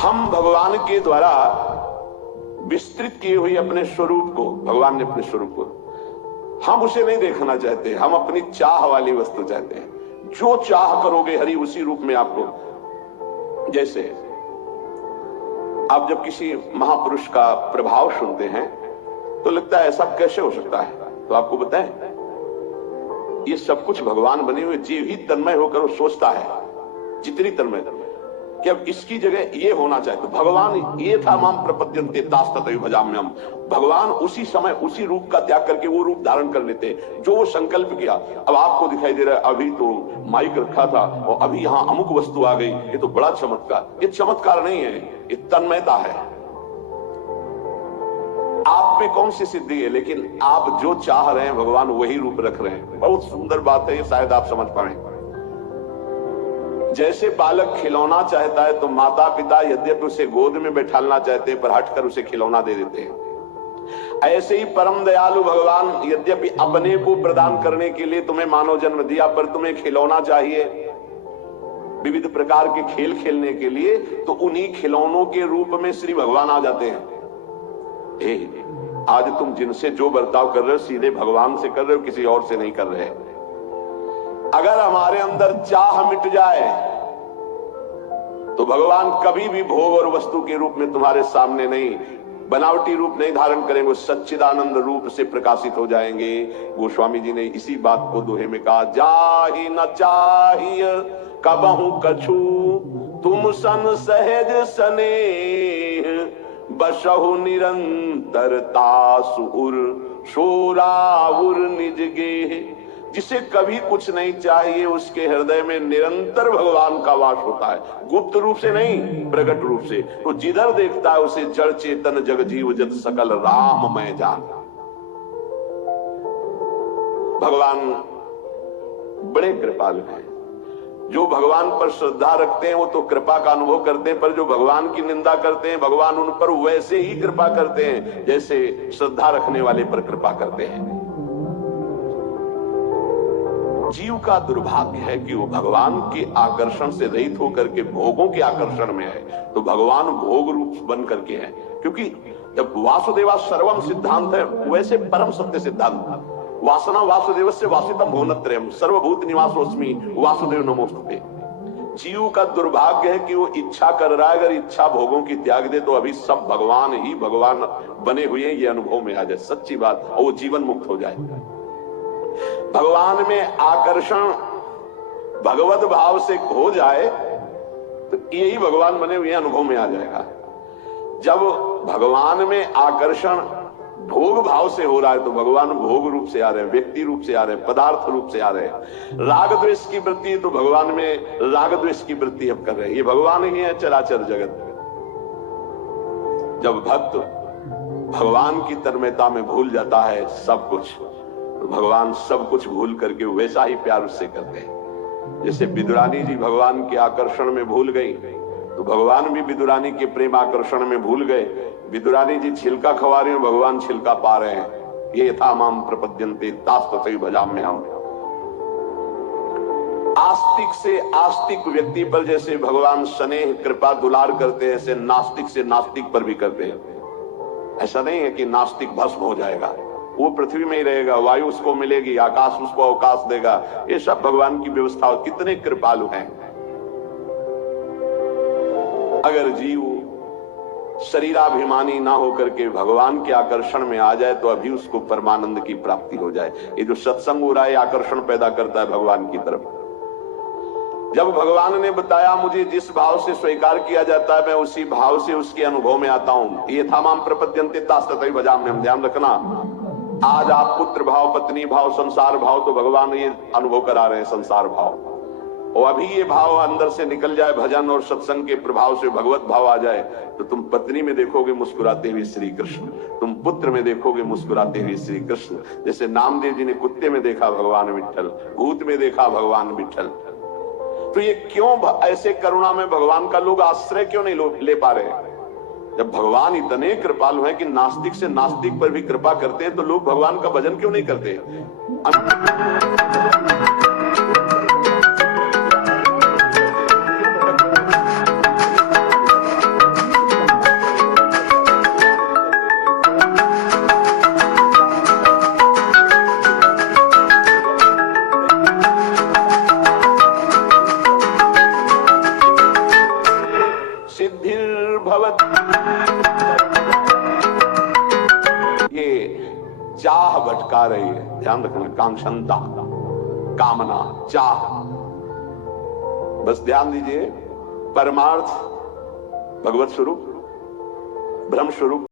हम भगवान के द्वारा विस्तृत किए हुए अपने स्वरूप को, भगवान ने अपने स्वरूप को, हम उसे नहीं देखना चाहते, हम अपनी चाह वाली वस्तु चाहते हैं। जो चाह करोगे हरि उसी रूप में आपको। जैसे आप जब किसी महापुरुष का प्रभाव सुनते हैं तो लगता है ऐसा कैसे हो सकता है, तो आपको बताएं ये सब कुछ भगवान बने हुए जीव ही तन्मय होकर वो सोचता है, जितनी तन्मय कि अब इसकी जगह ये होना चाहिए। तो भगवान ये था माम प्रपद्यन्ते तास्ततैव भजाम्यहम्, भगवान उसी समय उसी रूप का त्याग करके वो रूप धारण कर लेते जो वो संकल्प किया। अब आपको दिखाई दे रहा है अभी तो माइक रखा था और अभी यहाँ अमुक वस्तु आ गई, ये तो बड़ा चमत्कार। ये चमत्कार नहीं है, ये तन्मयता है। आप में कौन सी सिद्धि है, लेकिन आप जो चाह रहे हैं भगवान वही रूप रख रहे हैं। बहुत सुंदर बात है, ये शायद आप समझ पाए। जैसे बालक खिलौना चाहता है तो माता पिता यद्यपि उसे गोद में बैठालना चाहते हैं पर हटकर उसे खिलौना दे देते हैं। ऐसे ही परम दयालु भगवान यद्यपि अपने को प्रदान करने के लिए तुम्हें मानव जन्म दिया पर तुम्हें खिलौना चाहिए विविध प्रकार के खेल खेलने के लिए, तो उन्हीं खिलौनों के रूप में श्री भगवान आ जाते हैं। आज तुम जिनसे जो बर्ताव कर रहे हो सीधे भगवान से कर रहे हो, किसी और से नहीं कर रहे। अगर हमारे अंदर चाह मिट जाए तो भगवान कभी भी भोग और वस्तु के रूप में तुम्हारे सामने नहीं, बनावटी रूप नहीं धारण करेंगे, सच्चिदानंद रूप से प्रकाशित हो जाएंगे। गोस्वामी जी ने इसी बात को दोहे में कहा, जाहि न चाहिए कबहु कछु तुम सन सहज स्नेह, बसहु निरंतरता सुर शोराउर निज गेह। जिसे कभी कुछ नहीं चाहिए उसके हृदय में निरंतर भगवान का वास होता है, गुप्त रूप से नहीं प्रकट रूप से। तो जिधर देखता है उसे जड़ चेतन जग जीव जत सकल राम मैं जान। भगवान बड़े कृपालु हैं। जो भगवान पर श्रद्धा रखते हैं वो तो कृपा का अनुभव करते हैं, पर जो भगवान की निंदा करते हैं भगवान उन पर वैसे ही कृपा करते हैं जैसे श्रद्धा रखने वाले पर कृपा करते हैं। जीव का दुर्भाग्य है कि वो भगवान के आकर्षण से रहित होकर के भोगों के आकर्षण में है। तो भगवान भोग रूप बन करके है, क्योंकि जब वासुदेवा सर्वम सिद्धांत है वैसे परम सत्य सिद्धांत। वासना वासुदेवस्य वासितम भुवनत्रयम् सर्वभूत निवासोऽस्मि वासुदेव नमोस्तुते। जीव का दुर्भाग्य है कि वो इच्छा कर रहा है, अगर इच्छा भोगों की त्याग दे तो अभी सब भगवान ही भगवान बने हुए हैं, ये अनुभव में आ जाए सच्ची बात, और वो जीवन मुक्त हो जाए। भगवान में आकर्षण भगवत भाव से हो जाए तो यही भगवान बने हुए अनुभव में आ जाएगा। जब भगवान में आकर्षण भोग भाव से हो रहा है तो भगवान भोग रूप से आ रहे हैं, व्यक्ति रूप से आ रहे हैं, पदार्थ रूप से आ रहे हैं। राग द्वेष की वृत्ति है तो भगवान में राग द्वेष की वृत्ति अब कर रहे हैं। ये भगवान ही है चराचर जगत। जब भक्त भगवान की तन्मयता में भूल जाता है सब कुछ, तो भगवान सब कुछ भूल करके वैसा ही प्यार उससे करते हैं। जैसे विदुरानी जी भगवान के आकर्षण में भूल गई तो भगवान भी विदुरानी के प्रेम आकर्षण में भूल गए। विदुरानी जी छिलका खवा रहे हैं, भगवान छिलका पा रहे हैं। ये यथा माम प्रपद्यन्ते तास्ततैव भजाम्यहम्। आस्तिक से आस्तिक व्यक्ति पर जैसे भगवान स्नेह कृपा दुलार करते हैं, ऐसे नास्तिक से नास्तिक पर भी करते हैं। ऐसा नहीं है कि नास्तिक भस्म हो जाएगा, वो पृथ्वी में ही रहेगा, वायु उसको मिलेगी, आकाश उसको अवकाश देगा। ये सब भगवान की व्यवस्था। कितने कृपालु हैं। अगर जीव शरीराभिमानी ना होकर के भगवान के आकर्षण में आ जाए तो अभी उसको परमानंद की प्राप्ति हो जाए। ये जो सत्संग हो रहा है आकर्षण पैदा करता है भगवान की तरफ। जब भगवान ने बताया मुझे जिस भाव से स्वीकार किया जाता है मैं उसी भाव से उसके अनुभव में आता हूं। ये था माम प्रपद्यन्ते तास्ततैव भजाम्यहम्। ध्यान रखना, आज आप पुत्र भाव, पत्नी भाव, संसार भाव, तो भगवान ये अनुभव करा रहे हैं संसार भाव। और अभी ये भाव अंदर से निकल जाए, भजन और सत्संग के प्रभाव से भगवत भाव आ जाए, तो तुम पत्नी में देखोगे मुस्कुराते हुए श्री कृष्ण, तुम पुत्र में देखोगे मुस्कुराते हुए श्री कृष्ण। जैसे नामदेव जी ने कुत्ते में देखा भगवान विठ्ठल, भूत में देखा भगवान विठ्ठल। तो ये क्यों ऐसे करुणा में भगवान का लोग आश्रय क्यों नहीं ले पा रहे? जब भगवान इतने कृपालु हैं कि नास्तिक से नास्तिक पर भी कृपा करते हैं, तो लोग भगवान का भजन क्यों नहीं करते? सिद्धिर्भवत। ये चाह भटका रही है, ध्यान रखना, कांक्षणता, कामना, चाह। बस ध्यान दीजिए, परमार्थ भगवत स्वरूप, ब्रह्म स्वरूप